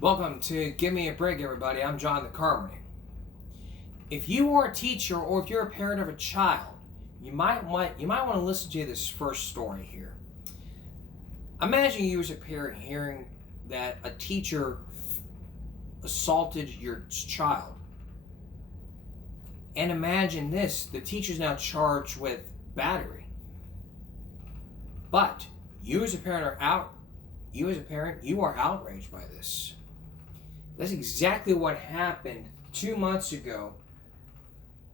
Welcome to Give Me a Break, everybody. I'm John the Carmody. If you are a teacher or if you're a parent of a child, you might want to listen to this first story here. Imagine you as a parent hearing that a teacher assaulted your child. And imagine this, the teacher's now charged with battery. But you as a parent you are outraged by this. That's exactly what happened 2 months ago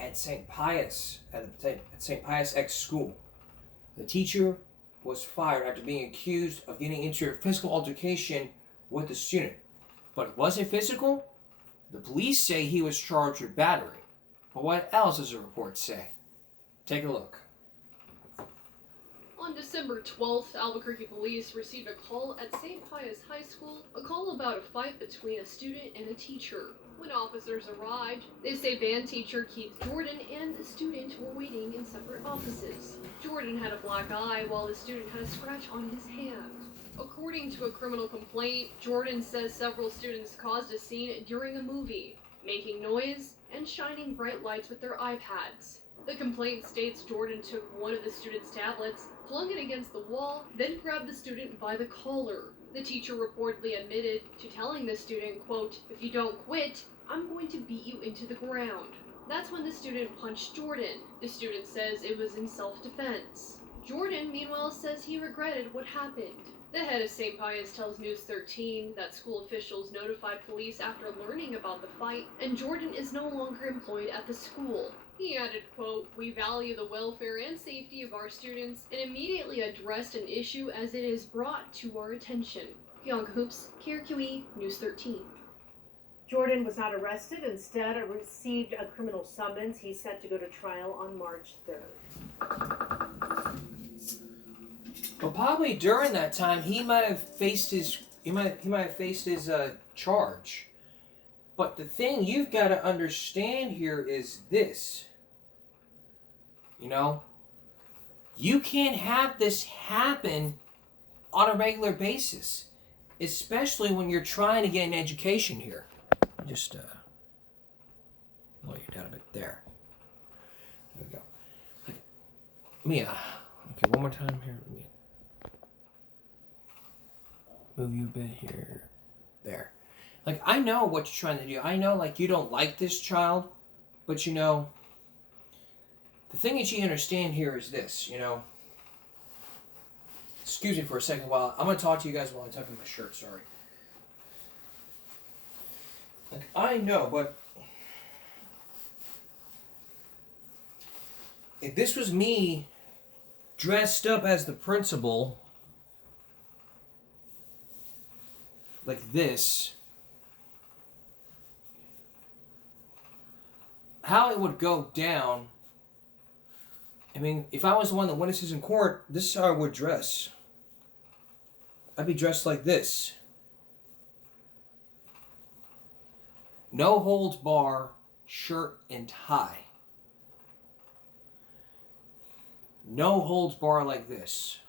at St. Pius, at St. Pius X school. The teacher was fired after being accused of getting into a physical altercation with the student. But it wasn't physical. The police say he was charged with battery. But what else does the report say? Take a look. On December 12th, Albuquerque police received a call at St. Pius High School, a call about a fight between a student and a teacher. When officers arrived, they say band teacher Keith Jordan and the student were waiting in separate offices. Jordan had a black eye while the student had a scratch on his hand. According to a criminal complaint, Jordan says several students caused a scene during a movie, making noise and shining bright lights with their iPads. The complaint states Jordan took one of the student's tablets, flung it against the wall, then grabbed the student by the collar. The teacher reportedly admitted to telling the student, quote, "If you don't quit, I'm going to beat you into the ground." That's when the student punched Jordan. The student says it was in self-defense. Jordan, meanwhile, says he regretted what happened. The head of St. Pius tells News 13 that school officials notified police after learning about the fight, and Jordan is no longer employed at the school. He added, quote, "We value the welfare and safety of our students and immediately addressed an issue as it is brought to our attention." Bianca Hoops, KRQE, News 13. Jordan was not arrested, instead received a criminal summons. He's set to go to trial on March 3rd. But probably during that time, he might have faced his charge. But the thing you've got to understand here is this. You can't have this happen on a regular basis, especially when you're trying to get an education here. Just lower you down a bit there. There we go. Mia. Okay, one more time here. Mia. Move you a bit here. There. I know what you're trying to do. I know, you don't like this child, but the thing that you understand here is this, Excuse me for a second while I'm going to talk to you guys while I'm tucking my shirt, sorry. I know, but if this was me dressed up as the principal, like this, how it would go down, if I was one of the witnesses in court, this is how I would dress. I'd be dressed like this. No holds bar, shirt and tie. No holds bar like this.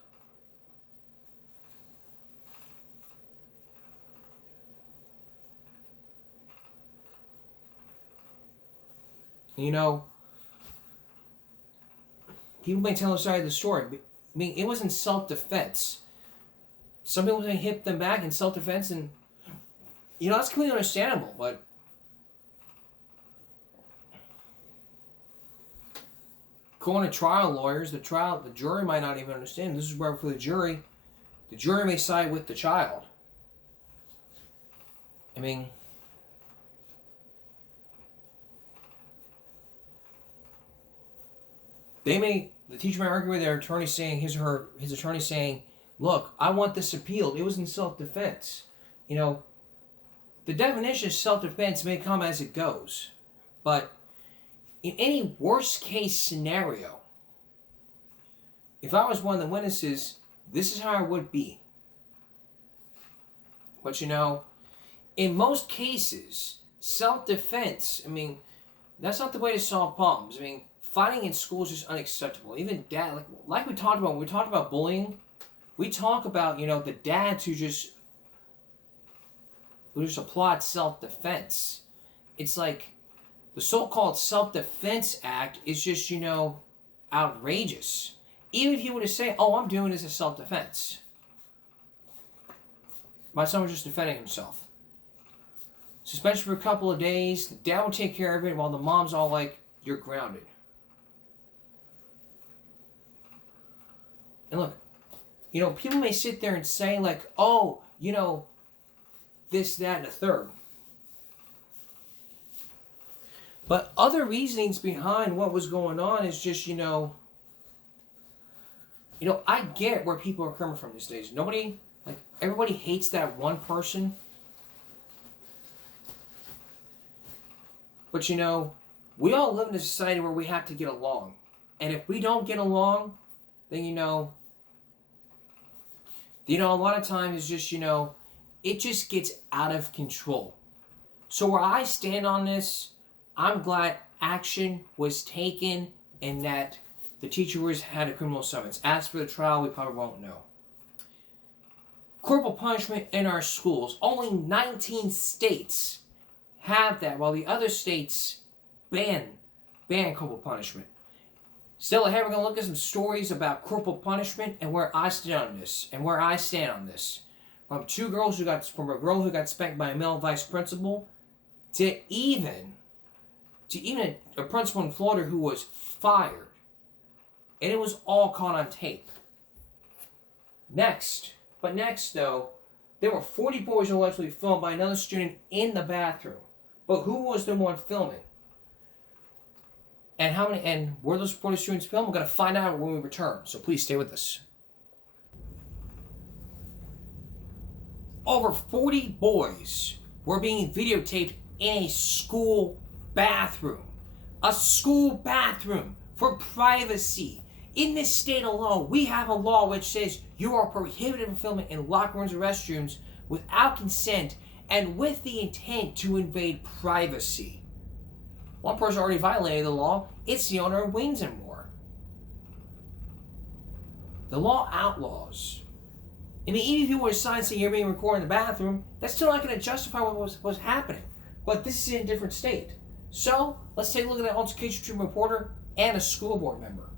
People may tell the side of the story. It was in self-defense. Some people may hit them back in self-defense, and that's completely understandable, but going to trial lawyers, the jury might not even understand. This is where for the jury may side with the child. The teacher may argue with their attorney saying, his attorney saying, "Look, I want this appealed. It was in self-defense." The definition of self-defense may come as it goes. But in any worst case scenario, if I was one of the witnesses, this is how I would be. But in most cases, self-defense, that's not the way to solve problems. Fighting in school is just unacceptable. Even dad, like we talked about, when we talked about bullying, we talk about, the dads who just who just applaud self-defense. It's like the so-called Self-Defense Act is just, outrageous. Even if you were to say, oh, I'm doing this as self-defense. My son was just defending himself. Suspension for a couple of days. The dad will take care of it while the mom's all like, you're grounded. And look, people may sit there and say like, oh, this, that, and the third. But other reasonings behind what was going on is just, I get where people are coming from these days. Everybody hates that one person. But we all live in a society where we have to get along. And if we don't get along, then a lot of times it's just, it just gets out of control. So where I stand on this, I'm glad action was taken and that the teacher had a criminal summons. As for the trial, we probably won't know. Corporal punishment in our schools. Only 19 states have that, while the other states ban corporal punishment. Still ahead, we're going to look at some stories about corporal punishment and where I stand on this. From a girl who got spanked by a male vice principal to even a principal in Florida who was fired. And it was all caught on tape. Next, though, there were 40 boys allegedly filmed by another student in the bathroom. But who was the one filming? And were those 40 students filmed? We're going to find out when we return. So please stay with us. Over 40 boys were being videotaped in a school bathroom. A school bathroom for privacy. In this state alone, we have a law which says you are prohibited from filming in locker rooms or restrooms without consent and with the intent to invade privacy. One person already violated the law. It's the owner of Wings and More. The law outlaws. And even if you were to sign saying you're being recorded in the bathroom, that's still not going to justify what was happening. But this is in a different state. So, let's take a look at that altercation between a reporter and a school board member.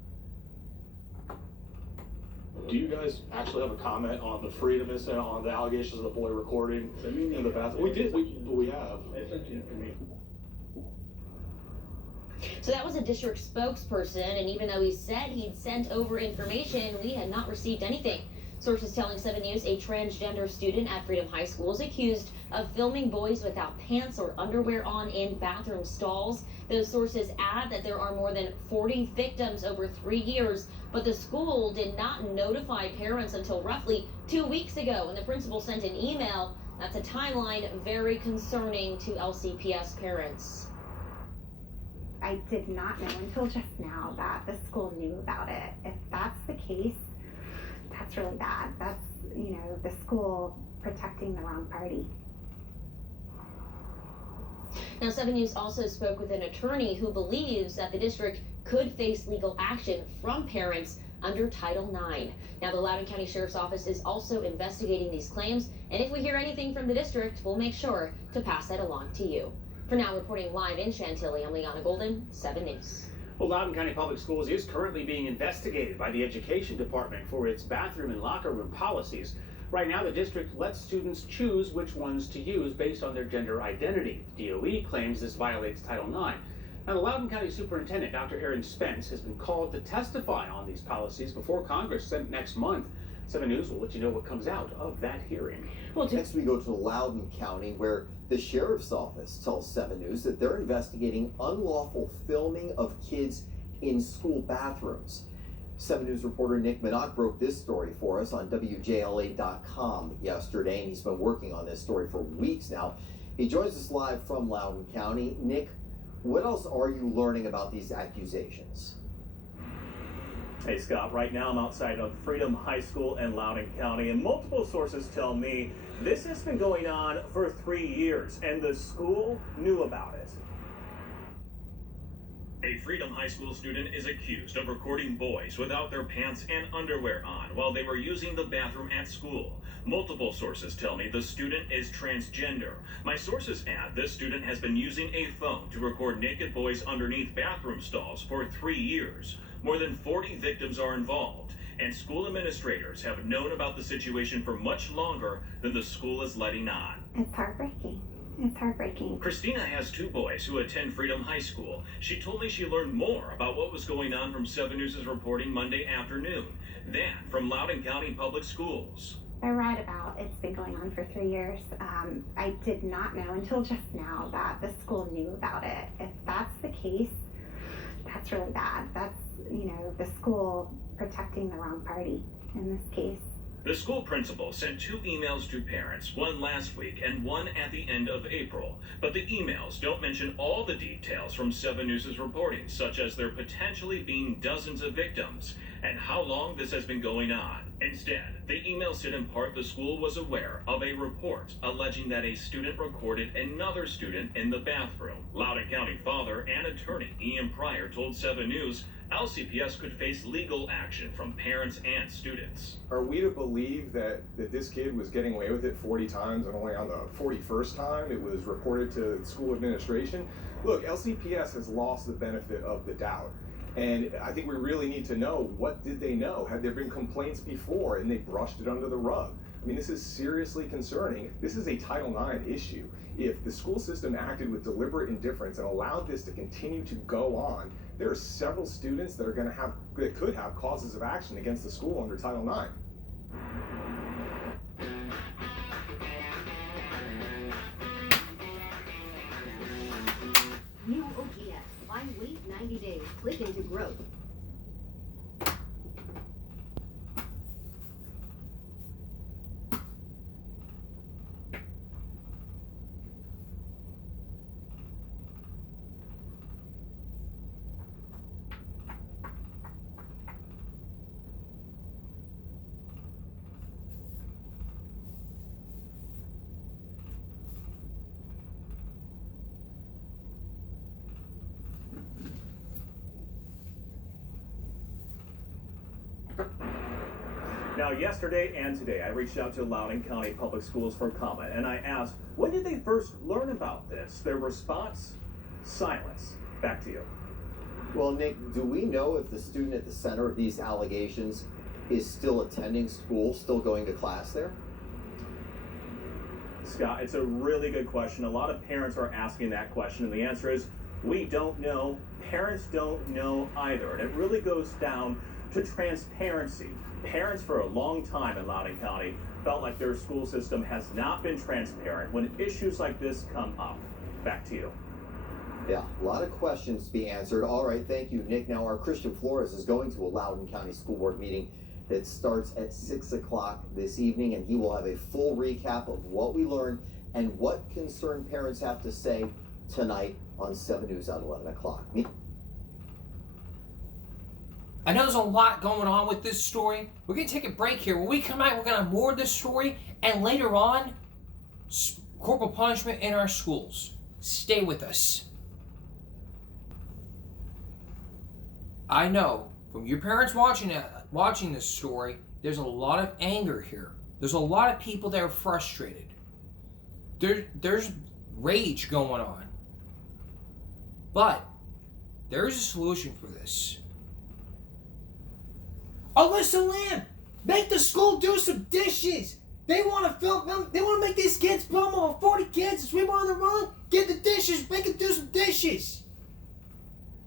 Do you guys actually have a comment on the Freedom incident, on the allegations of the boy recording in the bathroom? We have. So that was a district spokesperson, and even though he said he'd sent over information, we had not received anything. Sources telling 7 News a transgender student at Freedom High School is accused of filming boys without pants or underwear on in bathroom stalls. Those sources add that there are more than 40 victims over 3 years, but the school did not notify parents until roughly 2 weeks ago when the principal sent an email. That's a timeline very concerning to LCPS parents. I did not know until just now that the school knew about it. If that's the case, that's really bad. That's, the school protecting the wrong party. Now, 7 News also spoke with an attorney who believes that the district could face legal action from parents under Title IX. Now, the Loudoun County Sheriff's Office is also investigating these claims, and if we hear anything from the district, we'll make sure to pass that along to you. For now, reporting live in Chantilly, I'm Liana Golden, 7 News. Well, Loudoun County Public Schools is currently being investigated by the Education Department for its bathroom and locker room policies. Right now, the district lets students choose which ones to use based on their gender identity. The DOE claims this violates Title IX. Now, the Loudoun County Superintendent, Dr. Aaron Spence, has been called to testify on these policies before Congress next month. 7 News will let you know what comes out of that hearing. Well, next we go to Loudoun County, where the Sheriff's Office tells 7 News that they're investigating unlawful filming of kids in school bathrooms. 7 News reporter Nick Minot broke this story for us on WJLA.com yesterday, and he's been working on this story for weeks now. He joins us live from Loudoun County. Nick, what else are you learning about these accusations? Hey Scott, right now I'm outside of Freedom High School in Loudoun County, and multiple sources tell me this has been going on for 3 years, and the school knew about it. A Freedom High School student is accused of recording boys without their pants and underwear on while they were using the bathroom at school. Multiple sources tell me the student is transgender. My sources add this student has been using a phone to record naked boys underneath bathroom stalls for 3 years. More than 40 victims are involved, and school administrators have known about the situation for much longer than the school is letting on. It's heartbreaking. It's heartbreaking. Christina has 2 boys who attend Freedom High School. She told me she learned more about what was going on from 7 News' reporting Monday afternoon than from Loudoun County Public Schools. I read about it's been going on for 3 years. I did not know until just now that the school knew about it. If that's the case, that's really bad. That's, the school protecting the wrong party in this case. The school principal sent 2 emails to parents, one last week and one at the end of April. But the emails don't mention all the details from 7 News' reporting, such as there potentially being dozens of victims and how long this has been going on. Instead, the email said in part the school was aware of a report alleging that a student recorded another student in the bathroom. Loudoun County father and attorney Ian Pryor told 7 News LCPS could face legal action from parents and students. Are we to believe that this kid was getting away with it 40 times and only on the 41st time it was reported to school administration? Look, LCPS has lost the benefit of the doubt. And I think we really need to know, what did they know? Had there been complaints before and they brushed it under the rug? I mean, this is seriously concerning. This is a Title IX issue. If the school system acted with deliberate indifference and allowed this to continue to go on, there are several students that could have causes of action against the school under Title IX. New OGX. Why wait 90 days? Click into growth. Now, yesterday and today, I reached out to Loudoun County Public Schools for comment, and I asked, when did they first learn about this? Their response? Silence. Back to you. Well, Nick, do we know if the student at the center of these allegations is still attending school, still going to class there? Scott, it's a really good question. A lot of parents are asking that question, and the answer is, we don't know. Parents don't know either, and it really goes down to transparency. Parents for a long time in Loudoun County felt like their school system has not been transparent when issues like this come up. Back to you. Yeah, a lot of questions to be answered. All right, thank you, Nick. Now, our Christian Flores is going to a Loudoun County School Board meeting that starts at 6 o'clock this evening, and he will have a full recap of what we learned and what concerned parents have to say tonight on 7 News at 11 o'clock. I know there's a lot going on with this story. We're going to take a break here. When we come out, we're going to have more of this story. And later on, corporal punishment in our schools. Stay with us. I know from your parents watching this story, there's a lot of anger here. There's a lot of people that are frustrated. There's rage going on. But there is a solution for this. Alyssa Lamb, make the school do some dishes. They want to film them. They want to make these kids film over 40 kids and sweep on the run. Get the dishes. Make them do some dishes.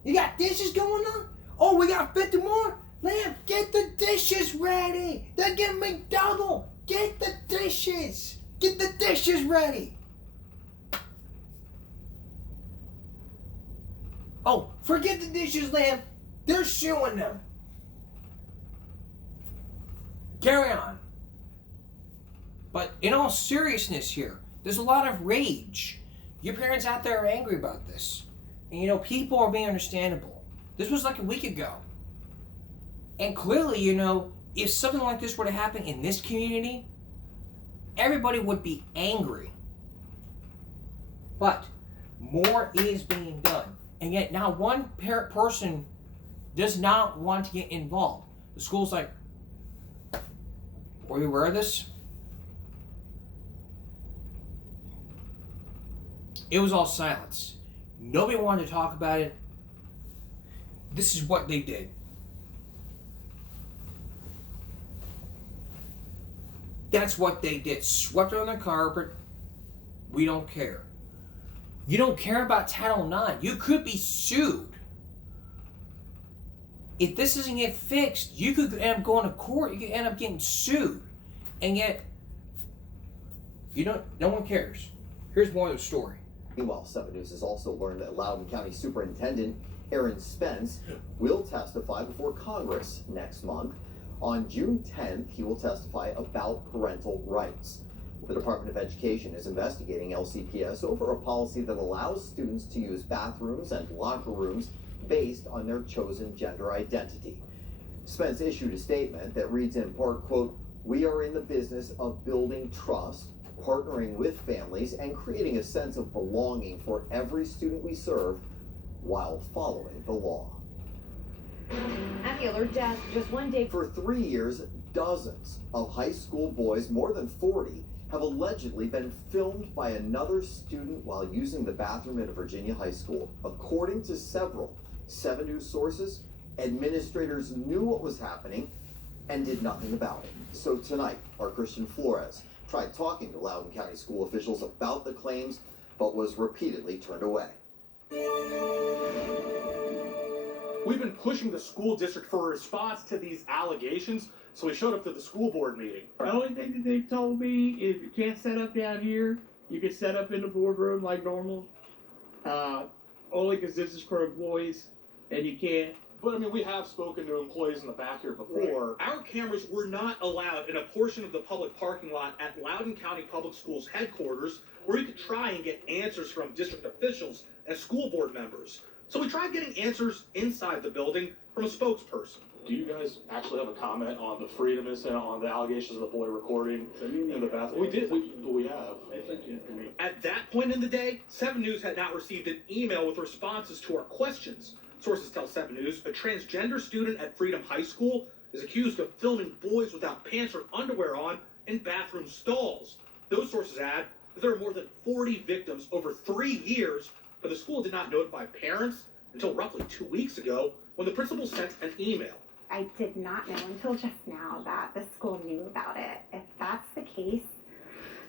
You got dishes going on? Oh, we got 50 more? Lamb, get the dishes ready. They're getting me double. Get the dishes. Get the dishes ready. Oh, forget the dishes, Lamb. They're suing them. Carry on. But in all seriousness here, there's a lot of rage. Your parents out there are angry about this. And people are being understandable. This was like a week ago. And clearly, if something like this were to happen in this community, everybody would be angry. But more is being done. And yet now one person does not want to get involved. The school's like, were you aware of this? It was all silence. Nobody wanted to talk about it. This is what they did. That's what they did. Swept it on the carpet. We don't care. You don't care about Title IX. You could be sued. If this doesn't get fixed, you could end up going to court. You could end up getting sued. And yet, no one cares. Here's more of the story. Meanwhile, 7 News has also learned that Loudoun County Superintendent Aaron Spence will testify before Congress next month. On June 10th, he will testify about parental rights. The Department of Education is investigating LCPS over a policy that allows students to use bathrooms and locker rooms based on their chosen gender identity. Spence issued a statement that reads in part, quote, "We are in the business of building trust, partnering with families, and creating a sense of belonging for every student we serve while following the law." At the alert desk, just one day. For 3 years, dozens of high school boys, more than 40, have allegedly been filmed by another student while using the bathroom at a Virginia high school. According to several 7 News sources, administrators knew what was happening and did nothing about it. So tonight, our Christian Flores tried talking to Loudoun County school officials about the claims, but was repeatedly turned away. We've been pushing the school district for a response to these allegations, so we showed up to the school board meeting. The only thing that they told me is you can't set up down here. You can set up in the boardroom like normal. Only because this is for employees, and you can't. But I mean, we have spoken to employees in the back here before. Our cameras were not allowed in a portion of the public parking lot at Loudoun County Public Schools headquarters where we could try and get answers from district officials and school board members. So we tried getting answers inside the building from a spokesperson. Do you guys actually have a comment on the freedom incident, on the allegations of the boy recording in the bathroom? We did. We have. At that point in the day, 7 News had not received an email with responses to our questions. Sources tell 7 News a transgender student at Freedom High School is accused of filming boys without pants or underwear on in bathroom stalls. Those sources add that there are more than 40 victims over 3 years, but the school did not notify parents until roughly 2 weeks ago when the principal sent an email. I did not know until just now that the school knew about it. If that's the case,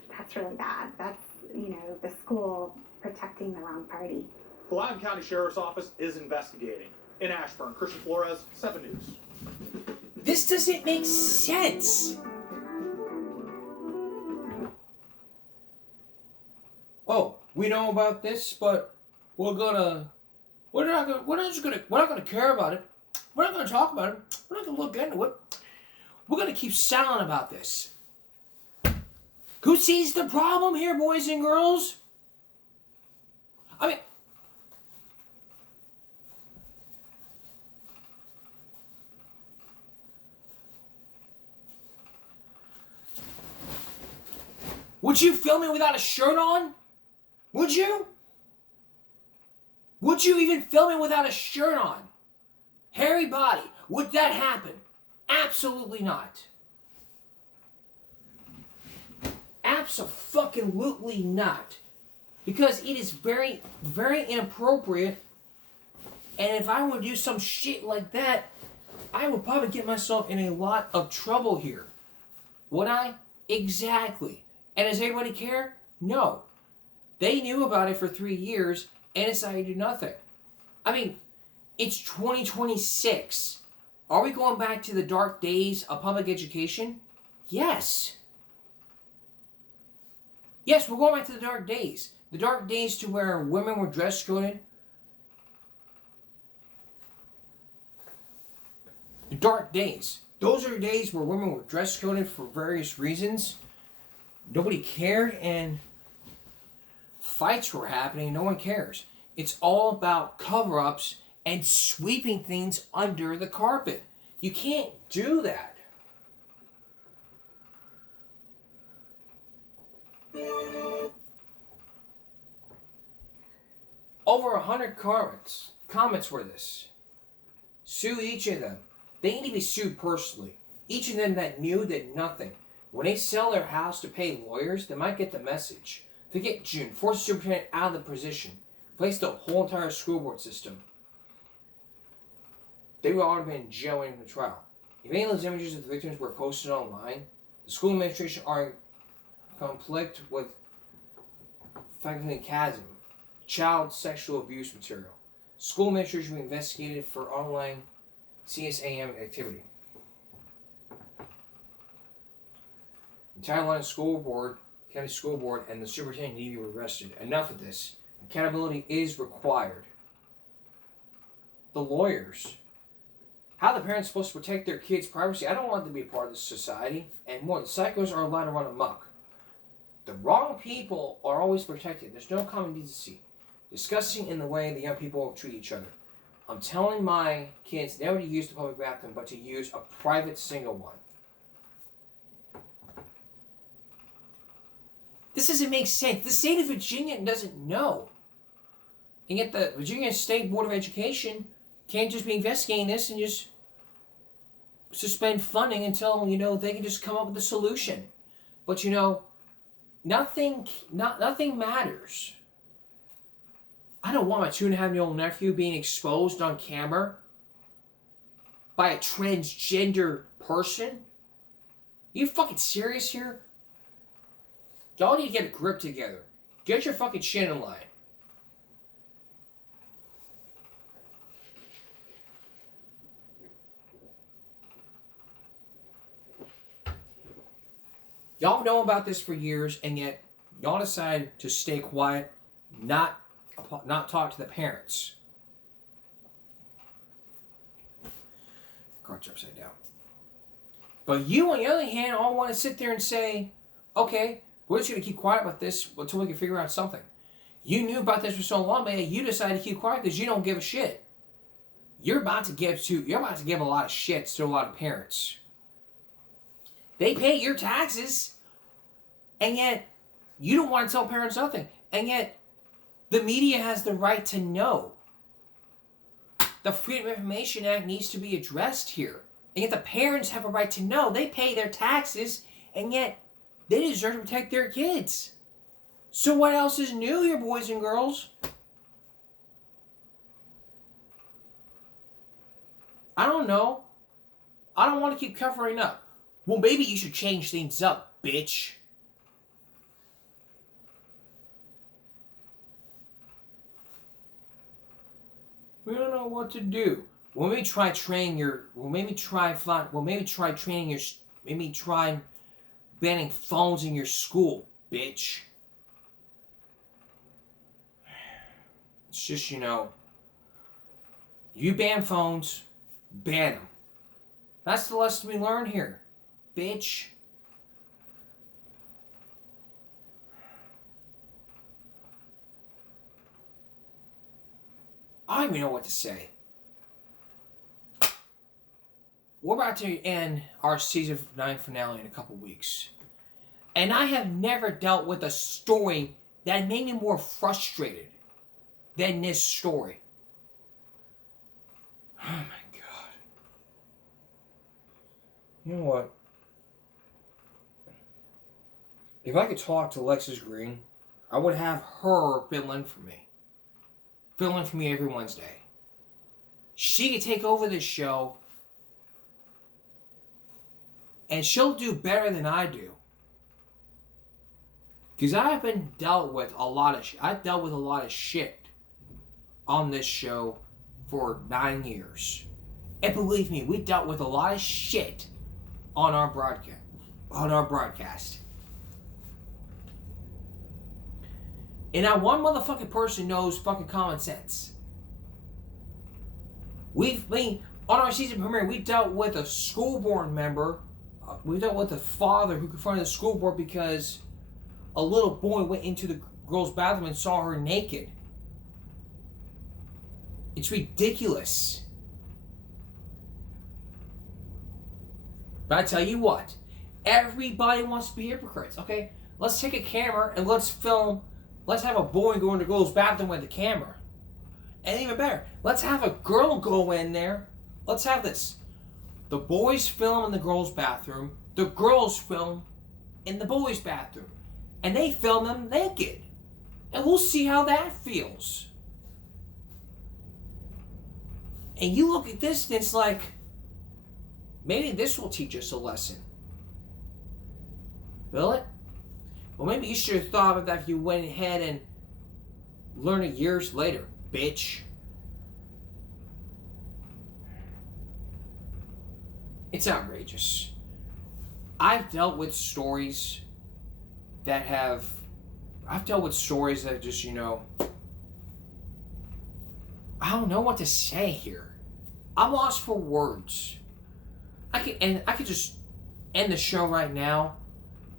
that's really bad. That's, the school protecting the wrong party. The Loudoun County Sheriff's Office is investigating. In Ashburn, Christian Flores, 7 News. This doesn't make sense. Oh, we know about this, but we're not gonna care about it. We're not gonna talk about it. We're not gonna look into it. We're gonna keep silent about this. Who sees the problem here, boys and girls? I mean, would you film me without a shirt on? Would you? Would you even film me without a shirt on? Hairy body. Would that happen? Absolutely not. Abso-fucking-lutely not. Because it is very, very inappropriate. And if I would do some shit like that, I would probably get myself in a lot of trouble here. Would I? Exactly. And does everybody care? No. They knew about it for 3 years and decided to do nothing. I mean, it's 2026. Are we going back to the dark days of public education? Yes. Yes, we're going back to the dark days. The dark days to where women were dress coded. The dark days. Those are days where women were dress coded for various reasons. Nobody cared and fights were happening. No one cares. It's all about cover-ups and sweeping things under the carpet. You can't do that. Over 100 comments for this. Sue each of them. They need to be sued personally. Each of them that knew did nothing. When they sell their house to pay lawyers, they might get the message. Forget June. Force the superintendent out of the position. Replace the whole entire school board system. They would already been in jail waiting for trial. If any of those images of the victims were posted online, the school administration are in conflict with effectively chasm. Child sexual abuse material. School administration will be investigated for online CSAM activity. Entire line school board, county school board, and the superintendent need to be arrested. Enough of this. Accountability is required. The lawyers. How are the parents supposed to protect their kids' privacy? I don't want them to be a part of this society. And more, the psychos are allowed to run amok. The wrong people are always protected. There's no common decency. Discussing in the way the young people treat each other. I'm telling my kids never to use the public bathroom, but to use a private single one. This doesn't make sense. The state of Virginia doesn't know. And yet the Virginia State Board of Education can't just be investigating this and just suspend funding until, they can just come up with a solution. But, nothing matters. I don't want my 2.5-year-old nephew being exposed on camera by a transgender person. You fucking serious here? Y'all need to get a grip together. Get your fucking shit in line. Y'all know about this for years, and yet y'all decided to stay quiet, not talk to the parents. Cards upside down. But you, on the other hand, all want to sit there and say, okay, we're just going to keep quiet about this until we can figure out something. You knew about this for so long, man. You decided to keep quiet because you don't give a shit. You're about to give a lot of shits to a lot of parents. They pay your taxes, and yet you don't want to tell parents nothing. And yet the media has the right to know. The Freedom of Information Act needs to be addressed here. And yet the parents have a right to know. They pay their taxes, and yet they deserve to protect their kids. So what else is new here, boys and girls? I don't know. I don't want to keep covering up. Well, maybe you should change things up, bitch. We don't know what to do. Well, maybe try training your. Maybe try banning phones in your school, bitch. It's just, you ban phones, ban them. That's the lesson we learn here, bitch. I don't even know what to say. We're about to end our season 9 finale in a couple weeks. And I have never dealt with a story that made me more frustrated than this story. Oh my God. You know what? If I could talk to Lexus Green, I would have her fill in for me. Fill in for me every Wednesday. She could take over this show, and she'll do better than I do. Because I've dealt with a lot of shit on this show for 9 years. And believe me, we dealt with a lot of shit on our broadcast. And not one motherfucking person knows fucking common sense. On our season premiere, we dealt with a school board member. We dealt with a father who confronted the school board because a little boy went into the girl's bathroom and saw her naked. It's ridiculous. But I tell you what, everybody wants to be hypocrites, okay? Let's take a camera and let's film. Let's have a boy go into a girl's bathroom with a camera. And even better, let's have a girl go in there. Let's have this. The boys film in the girls' bathroom. The girls film in the boys' bathroom. And they film them naked. And we'll see how that feels. And you look at this and it's like, maybe this will teach us a lesson. Will it? Well, maybe you should have thought of that if you went ahead and learned it years later, bitch. It's outrageous. I've dealt with stories that just, I don't know what to say here. I'm lost for words. I could just end the show right now,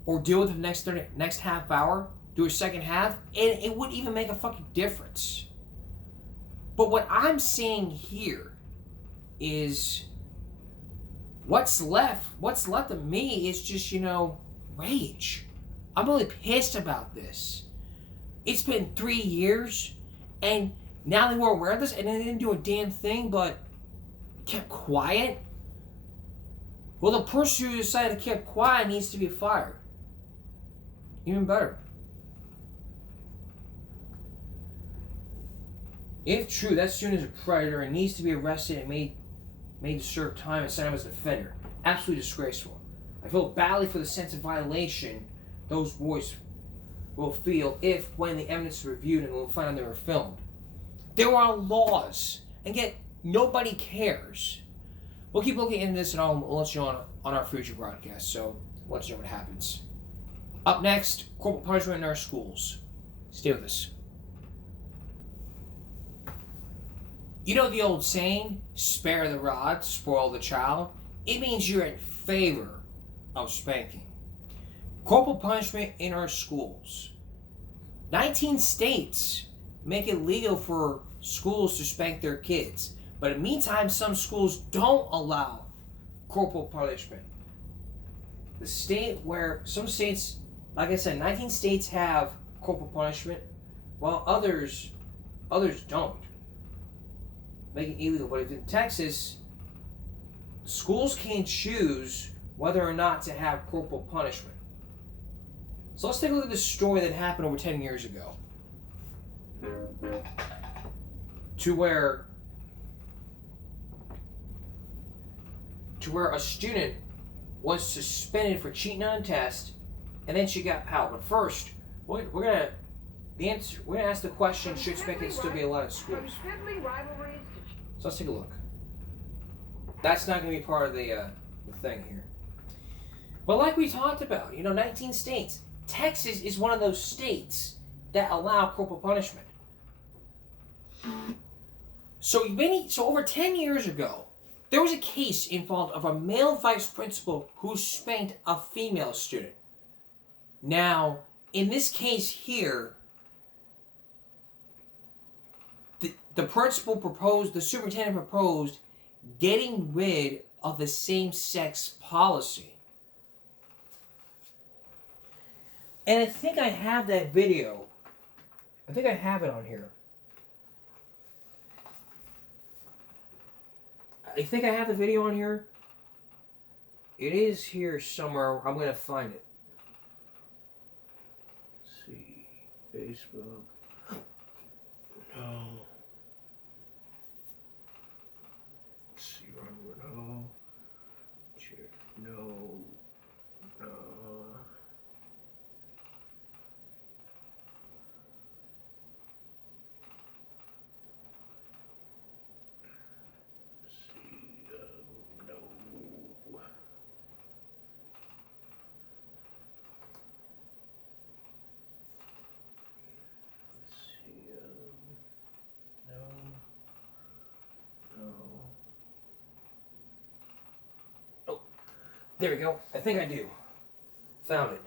or deal with the next half hour, do a second half, and it wouldn't even make a fucking difference. But what I'm seeing here is what's left of me is just, rage. I'm really pissed about this. It's been 3 years, and now they were aware of this, and they didn't do a damn thing, but kept quiet. Well, the person who decided to keep quiet needs to be fired. Even better. If true, that student is a predator and needs to be arrested and made to serve time and sent him as a defender. Absolutely disgraceful. I feel badly for the sense of violation those boys will feel if, when the evidence is reviewed, and we'll find out they were filmed. There are laws, and yet nobody cares. We'll keep looking into this, and I'll let you on our future broadcast, so we'll let you know what happens. Up next, corporal punishment in our schools. Stay with us. You know the old saying, spare the rod, spoil the child? It means you're in favor of spanking. Corporal punishment in our schools. 19 states make it legal for schools to spank their kids. But in the meantime, some schools don't allow corporal punishment. The state where some states, like I said, 19 states have corporal punishment, while others don't. Make it illegal. But if in Texas, schools can choose whether or not to have corporal punishment. So let's take a look at this story that happened over 10 years ago. To where a student was suspended for cheating on a test, and then she got PAL. But first, we're gonna ask the question: should spanking still be allowed in schools? So let's take a look. That's not going to be part of the thing here. But like we talked about, 19 states. Texas is one of those states that allow corporal punishment. So over 10 years ago, there was a case involved of a male vice principal who spanked a female student. Now, in this case here, the superintendent proposed getting rid of the same-sex policy. And I think I have that video. I think I have it on here. I think I have the video on here. It is here somewhere. I'm going to find it. Let's see. Facebook. No. Let's see. No. No. There we go. I think I do. Found it.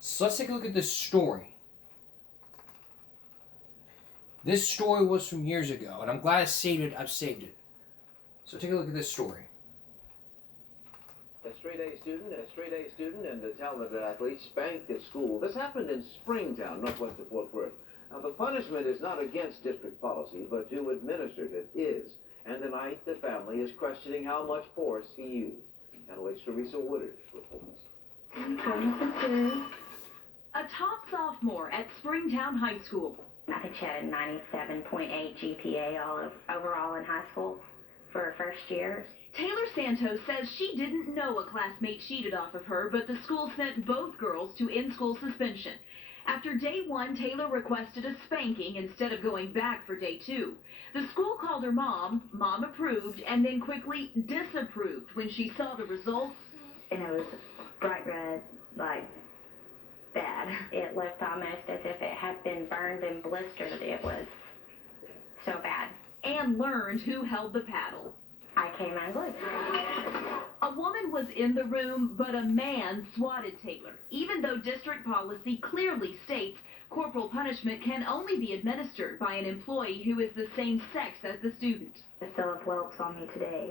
So let's take a look at this story. This story was from years ago, and I'm glad I saved it. I've saved it. So take a look at this story. A straight-A student and a talented athlete spanked at school. This happened in Springtown, northwest of Fort Worth. Now, the punishment is not against district policy, but who administered it is. And tonight, the family is questioning how much force he used. Analyst Teresa Woodard reports. A top sophomore at Springtown High School. I think she had a 97.8 GPA overall in high school for her first year. Taylor Santos says she didn't know a classmate cheated off of her, but the school sent both girls to in-school suspension. After day 1, Taylor requested a spanking instead of going back for day 2. The school called her mom. Mom approved and then quickly disapproved when she saw the results. And it was bright red, like bad. It looked almost as if it had been burned and blistered. It was so bad. And learned who held the paddle. I came unglued. A woman was in the room, but a man swatted Taylor, even though district policy clearly states corporal punishment can only be administered by an employee who is the same sex as the student. I still have welts on me today.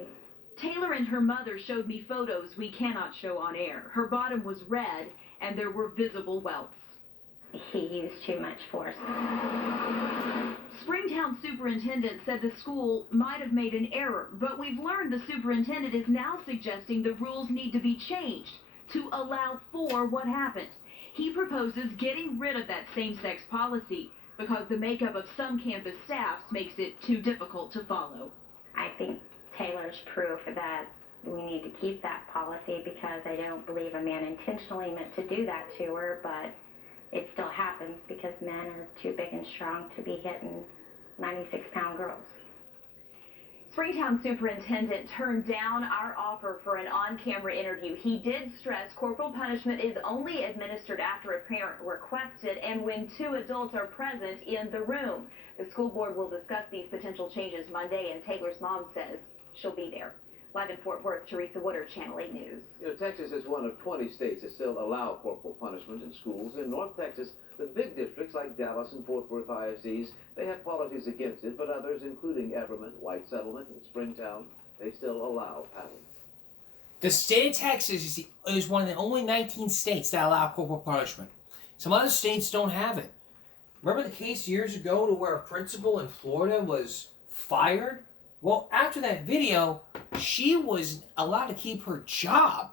Taylor and her mother showed me photos we cannot show on air. Her bottom was red, and there were visible welts. He used too much force. Springtown superintendent said the school might have made an error, but we've learned the superintendent is now suggesting the rules need to be changed to allow for what happened. He proposes getting rid of that same-sex policy because the makeup of some campus staffs makes it too difficult to follow. I think Taylor's proof that we need to keep that policy because I don't believe a man intentionally meant to do that to her, but it still happens because men are too big and strong to be hitting 96-pound girls. Springtown superintendent turned down our offer for an on-camera interview. He did stress corporal punishment is only administered after a parent requests it and when 2 adults are present in the room. The school board will discuss these potential changes Monday, and Taylor's mom says she'll be there. Live in Fort Worth, Teresa Woodard, Channel 8 News. You know, Texas is one of 20 states that still allow corporal punishment in schools. In North Texas, the big districts like Dallas and Fort Worth ISDs, they have policies against it, but others, including Everman, White Settlement, and Springtown, they still allow paddling. The state of Texas is one of the only 19 states that allow corporal punishment. Some other states don't have it. Remember the case years ago to where a principal in Florida was fired? Well, after that video, she was allowed to keep her job.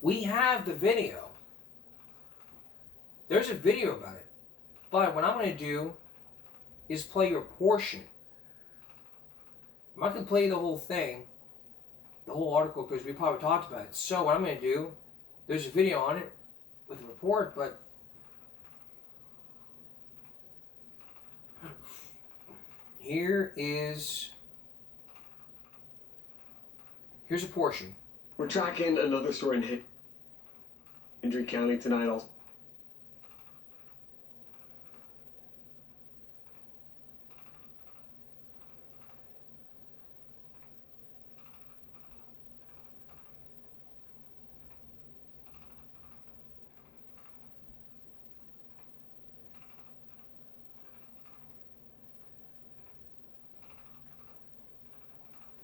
We have the video. There's a video about it. But what I'm going to do is play your portion. I'm not going to play the whole thing, the whole article, because we probably talked about it. So what I'm going to do, there's a video on it with a report, but here's a portion. We're tracking another story in Hendry County tonight. Also,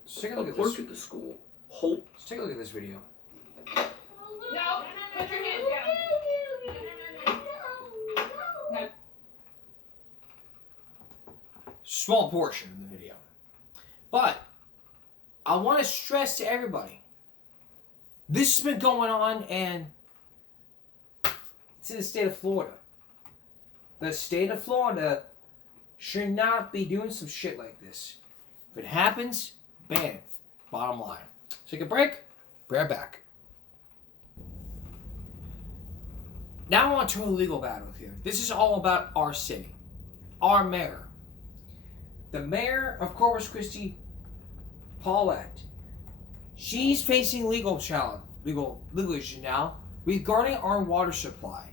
let's take a look at clerk this. at the school. Hope. Let's take a look at this video. No, put your hands down. No. Small portion of the video. But I want to stress to everybody, this has been going on, and it's in the state of Florida. The state of Florida should not be doing some shit like this. If it happens, ban it. Bottom line. Take a break. Be right back. Now on to a legal battle here. This is all about our city. Our mayor. The mayor of Corpus Christi, Paulette. She's facing legal issue now regarding our water supply.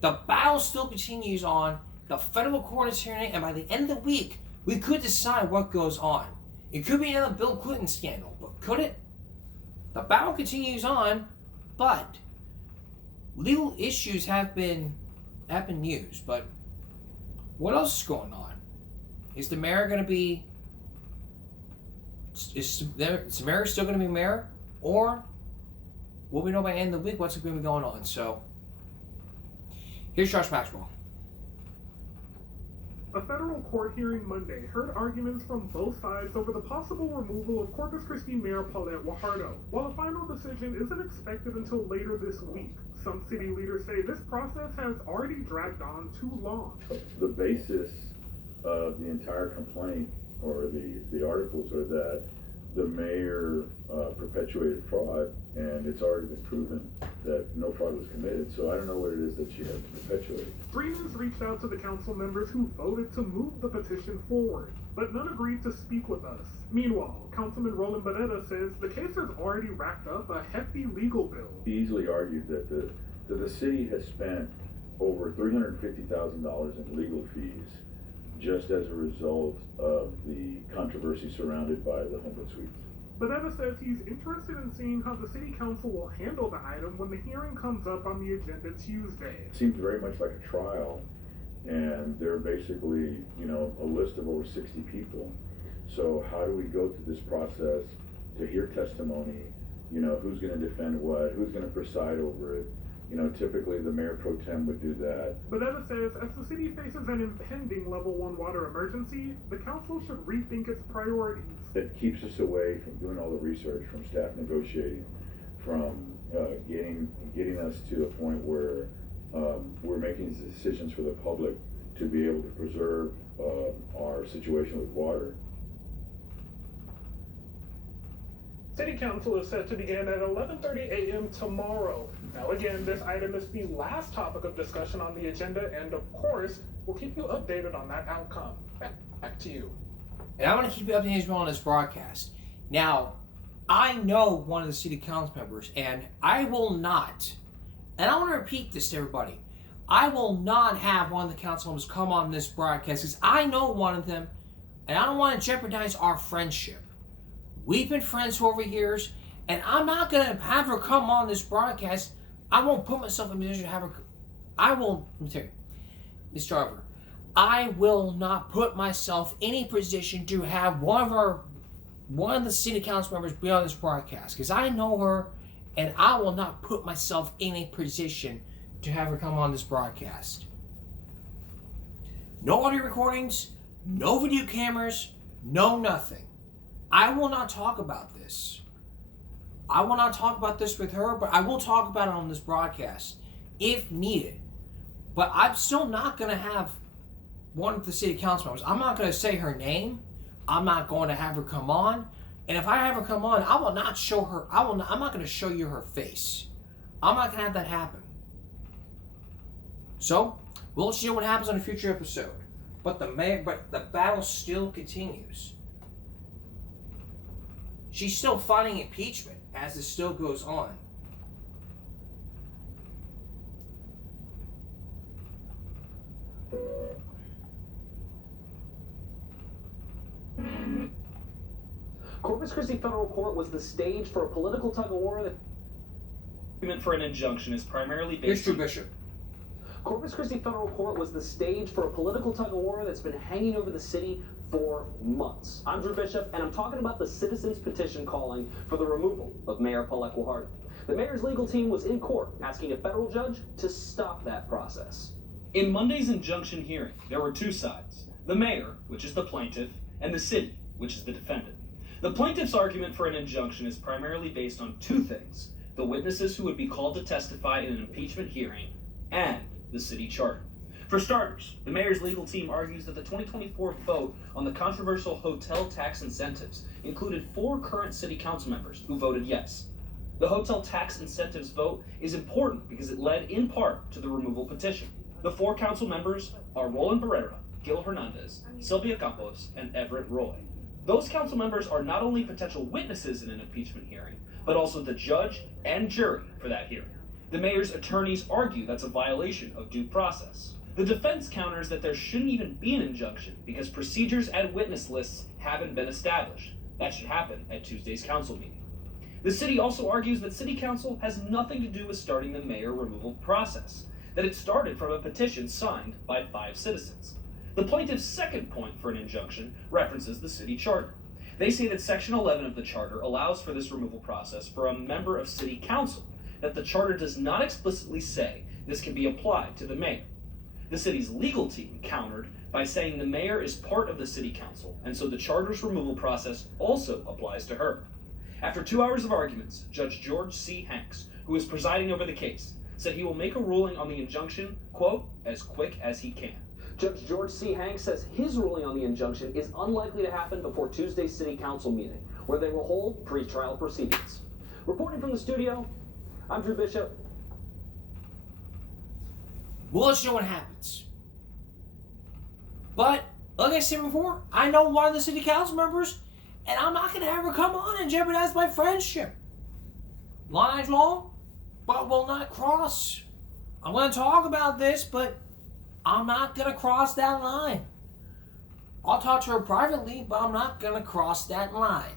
The battle still continues on. The federal court is hearing it, and by the end of the week, we could decide what goes on. It could be another Bill Clinton scandal, but could it? The battle continues on, but legal issues have been used. But what else is going on? Is the mayor going to be? Is the mayor still going to be mayor, or we'll know by the end of the week what's going to be going on. So, here's Josh Maxwell. A federal court hearing Monday heard arguments from both sides over the possible removal of Corpus Christi Mayor Paulette Guajardo. While a final decision isn't expected until later this week, some city leaders say this process has already dragged on too long. The basis of the entire complaint, or the articles, are that the mayor perpetuated fraud, and it's already been proven that no fraud was committed. So I don't know what it is that she has perpetuated. 3 News reached out to the council members who voted to move the petition forward, but none agreed to speak with us. Meanwhile, Councilman Roland Barrera says the case has already racked up a hefty legal bill. He easily argued that the city has spent over $350,000 in legal fees just as a result of the controversy surrounded by the Homewood Suites. Barrera says he's interested in seeing how the city council will handle the item when the hearing comes up on the agenda Tuesday. It seems very much like a trial, and they're basically, a list of over 60 people. So how do we go through this process to hear testimony? Who's going to defend what? Who's going to preside over it? Typically the mayor pro tem would do that. Barrera says as the city faces an impending level 1 water emergency, the council should rethink its priorities. That keeps us away from doing all the research, from staff negotiating, from getting us to a point where we're making decisions for the public to be able to preserve our situation with water. City Council is set to begin at 11:30 a.m. tomorrow. Now again, this item is the last topic of discussion on the agenda, and of course, we'll keep you updated on that outcome. Back to you. And I want to keep you updated as well on this broadcast. Now, I know one of the city council members, and I will not, and I want to repeat this to everybody, I will not have one of the council members come on this broadcast because I know one of them, and I don't want to jeopardize our friendship. We've been friends for over years, and I'm not going to have her come on this broadcast. I won't put myself in a position to have her. Let me tell you, Ms. Jarver, I will not put myself in a position to have one of the city council members be on this broadcast because I know her, and I will not put myself in a position to have her come on this broadcast. No audio recordings, no video cameras, no nothing. I will not talk about this. I will not talk about this with her, but I will talk about it on this broadcast if needed. But I'm still not going to have one of the city council members. I'm not going to say her name. I'm not going to have her come on. And if I have her come on, I will not show her. I'm not going to show you her face. I'm not going to have that happen. So, we'll let you know what happens on a future episode. But the battle still continues. She's still fighting impeachment as this still goes on. Corpus Christi Federal Court was the stage for a political tug-of-war that argument for an injunction is primarily based Here's Drew Bishop. Corpus Christi Federal Court was the stage for a political tug-of-war that's been hanging over the city for months. I'm Drew Bishop, and I'm talking about the citizens' petition calling for the removal of Mayor Paulette Guajardo. The mayor's legal team was in court asking a federal judge to stop that process. In Monday's injunction hearing, there were two sides. The mayor, which is the plaintiff, and the city, which is the defendant. The plaintiff's argument for an injunction is primarily based on two things: the witnesses who would be called to testify in an impeachment hearing, and the city charter. For starters, the mayor's legal team argues that the 2024 vote on the controversial hotel tax incentives included 4 current city council members who voted yes. The hotel tax incentives vote is important because it led in part to the removal petition. The 4 council members are Roland Barrera, Gil Hernandez, Sylvia Campos, and Everett Roy. Those council members are not only potential witnesses in an impeachment hearing, but also the judge and jury for that hearing. The mayor's attorneys argue that's a violation of due process. The defense counters that there shouldn't even be an injunction because procedures and witness lists haven't been established. That should happen at Tuesday's council meeting. The city also argues that city council has nothing to do with starting the mayor removal process, that it started from a petition signed by 5 citizens. The plaintiff's second point for an injunction references the city charter. They say that Section 11 of the charter allows for this removal process for a member of city council, that the charter does not explicitly say this can be applied to the mayor. The city's legal team countered by saying the mayor is part of the city council, and so the charter's removal process also applies to her. After 2 hours of arguments, Judge George C. Hanks, who is presiding over the case, said he will make a ruling on the injunction, quote, as quick as he can. Judge George C. Hanks says his ruling on the injunction is unlikely to happen before Tuesday's city council meeting, where they will hold pre-trial proceedings. Reporting from the studio, I'm Drew Bishop. We'll let you know what happens. But, like I said before, I know one of the city council members, and I'm not going to have her come on and jeopardize my friendship. Line I draw, but will not cross. I'm going to talk about this, but I'm not going to cross that line. I'll talk to her privately, but I'm not going to cross that line.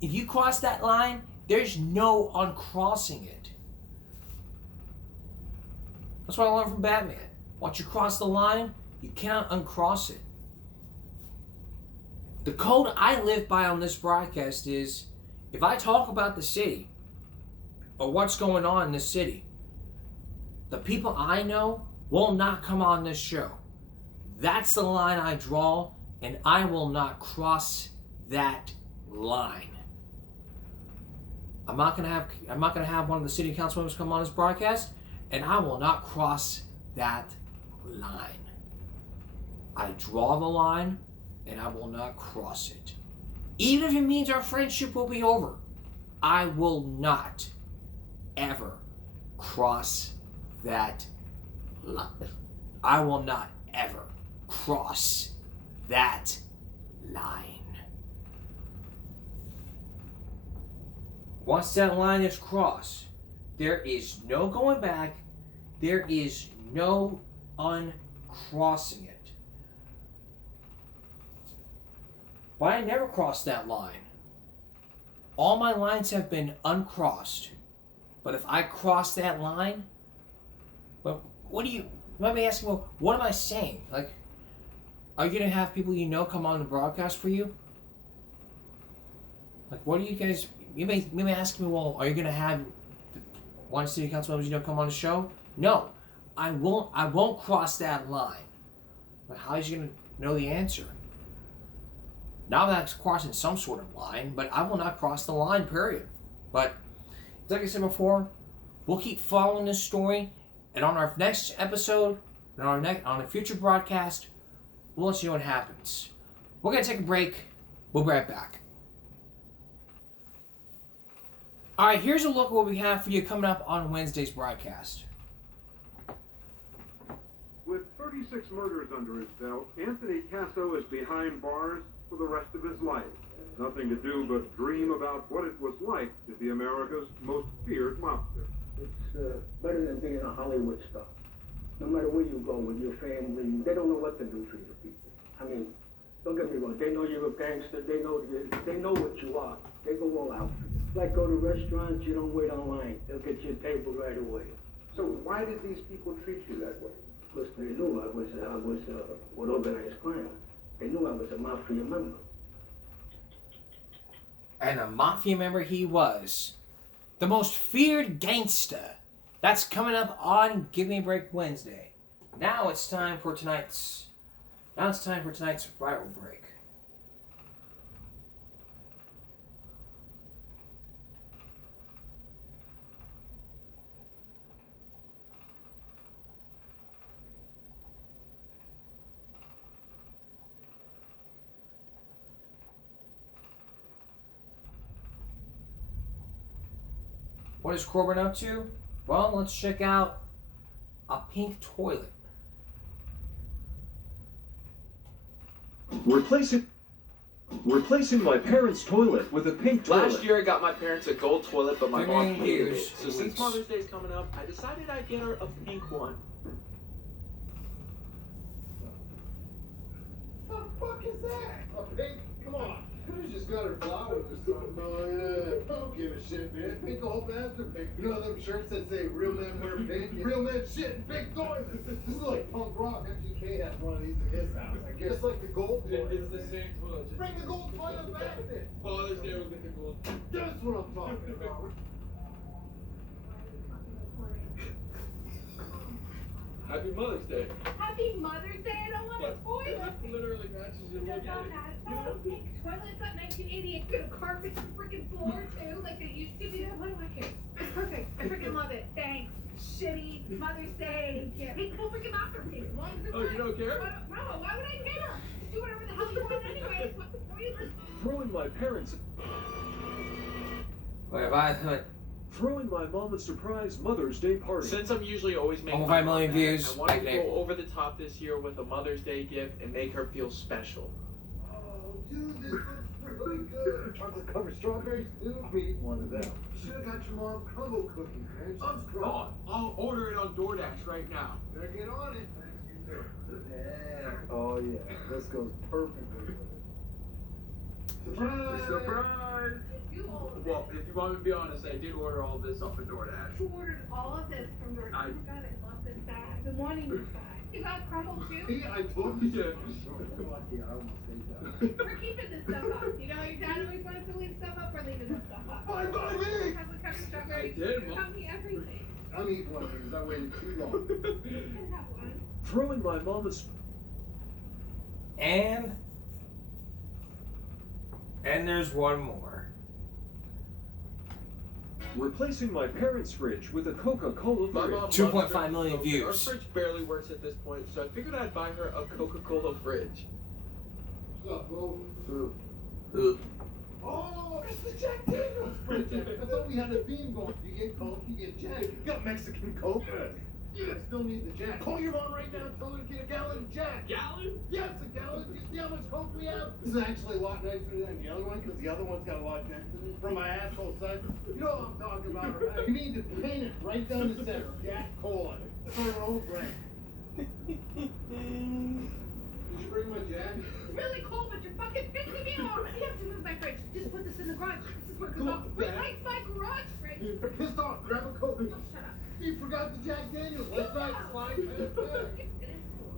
If you cross that line, there's no uncrossing it. That's what I learned from Batman. Once you cross the line, you cannot uncross it. The code I live by on this broadcast is, if I talk about the city, or what's going on in the city, the people I know will not come on this show. That's the line I draw, and I will not cross that line. I'm not gonna have one of the city council members come on this broadcast, and I will not cross that line. I draw the line, and I will not cross it. Even if it means our friendship will be over, I will not ever cross that line. I will not ever cross that line. Once that line is crossed, there is no going back. There is no uncrossing it. But I never crossed that line. All my lines have been uncrossed. But if I cross that line, well, what do you might be asking, well, what am I saying? Like, are you gonna have people you know come on the broadcast for you? Like, what do you guys, you may ask me, well, are you gonna have one city council members you know come on the show? No, I won't cross that line. But how is you gonna know the answer? Now that's crossing some sort of line, but I will not cross the line, period. But like I said before, we'll keep following this story, and on our next episode, and on a future broadcast, we'll let you know what happens. We're gonna take a break. We'll be right back. All right, here's a look at what we have for you coming up on Wednesday's broadcast. With 36 murders under his belt, Anthony Casso is behind bars for the rest of his life. Nothing to do but dream about what it was like to be America's most feared mobster. It's better than being a Hollywood star. No matter where you go with your family, they don't know what to do for your people. I mean, don't get me wrong, they know you're a gangster, they know what you are. They go all out for you. Like go to restaurants, you don't wait online. They'll get you a table right away. So why did these people treat you that way? Because they knew I was with organized crime. They knew I was a mafia member. And a mafia member he was. The most feared gangster. That's coming up on Give Me a Break Wednesday. Now it's time for tonight's viral break. What is Corbin up to? Well, let's check out a pink toilet. Replacing my parents' toilet with a pink toilet. Last year I got my parents a gold toilet, but my mom hated it. So since weeks. Mother's Day is coming up, I decided I'd get her a pink one. What the fuck is that? A pink? Come on. Could have just got her flowers or something. Oh, yeah. I don't give a shit, man. Pink the whole bathroom pink. You know them shirts that say real men wear pink? Real men shit in pink toilets. This is like punk rock. MGK has one of these in his house. I guess like the gold toilet. It's the same toilet. Bring the gold toilet back then. Father's Day we'll get the gold. That's what I'm talking about. Happy Mother's Day. Happy Mother's Day. I don't want a toilet. It literally matches your look at it. Pink toilets up 1988. Gonna carpet the freaking floor too, like they used to do. What do I care? It's perfect. I freaking love it. Thanks. Shitty Mother's Day. Yeah, make the whole freaking masterpiece. As long as it's Oh, you don't care? No, why would I care? Just do whatever the hell you want anyway. What's the point? Throwing my parents. Wait, if I Throwing my mom a surprise Mother's Day party. Since I'm usually always making Almost 5 million views. I wanted to Active. go over the top this year with a Mother's Day gift and make her feel special. Oh, dude, this looks really good. Chocolate covered strawberries, dude. I'll eat one of them. Should have got your mom crumble cookies, man. Oh, I'll order it on DoorDash right now. Better get on it. Thanks, you too. Yeah. Oh, yeah. This goes perfectly with it. Surprise! Surprise! Do all of Well, if you want me to be honest, I did order all this off of DoorDash. You ordered all of this from your. Oh my god, I love this bag. I've been wanting this bag. You got crumble too? Yeah, I told you. Yeah. I'm lucky. I almost ate that. We're keeping this stuff up. You know, your dad always wants to leave stuff up. We're leaving this stuff up. Bye, Bobby! Chocolate covered strawberries. I did, Mom. Got me everything. I'm eating one because I waited too long. You can have one. Throwing my mom a. And there's one more. Replacing my parents' fridge with a Coca-Cola My fridge. mom 2.5 loves million Coke. views. Our fridge barely works at this point, so I figured I'd buy her a Coca-Cola fridge. What's up, bro? Ooh. Oh, it's the Jack Daniels fridge. I thought we had a theme going. You get Coke, you get Jack. You got Mexican Coke. Yeah, still need the Jack. Call your mom right now and tell her to get a gallon of Jack. Gallon? Yes, a gallon. You see how much Coke we have? This is actually a lot nicer than the other one because the other one's got a lot of dent in it from my asshole side. You know what I'm talking about, right? You need to paint it right down the center. Jack Cola. It's our own brand. Did you bring my Jack? It's really cold, but you're fucking pissing me off. I have to move my fridge. Just put this in the garage. This is where it goes off. Replace my garage fridge. You're pissed off. Grab a Coke. Oh, shut up. You forgot the Jack Daniels. Let's not slide past that.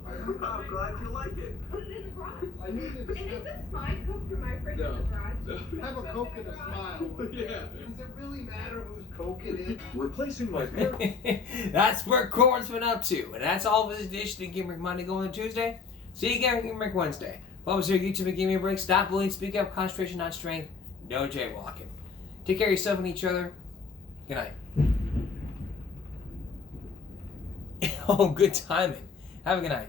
I'm glad you like it. Put it in the garage. I needed to. And is this my Coke for my fridge in the garage? Have a Coke and a smile. Yeah. Does it really matter whose Coke it is? Replacing my parents. That's what Corporal's been up to. And that's all of his edition of Give Me Money going Tuesday. See you again on Give Me Wednesday. Bubba's here, YouTube, and give me a break. Stop bullying, speak up, concentration, not strength. No jaywalking. Take care of yourself and each other. Good night. Oh, good timing. Have a good night.